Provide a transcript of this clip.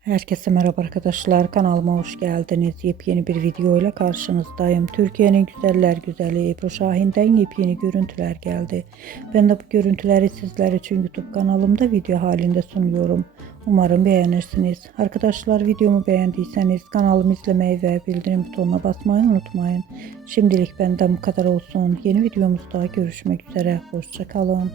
Herkese merhaba arkadaşlar, kanalıma hoş geldiniz. Yepyeni bir video ile karşınızdayım. Türkiye'nin güzeller güzeli Ebru Şahin'den yepyeni görüntüler geldi. Ben de bu görüntüleri sizler için YouTube kanalımda video halinde sunuyorum. Umarım beğenirsiniz. Arkadaşlar, videomu beğendiyseniz kanalımı izlemeyi ve bildirim butonuna basmayı unutmayın. Şimdilik benden bu kadar olsun. Yeni videomuzda görüşmek üzere. Hoşça kalın.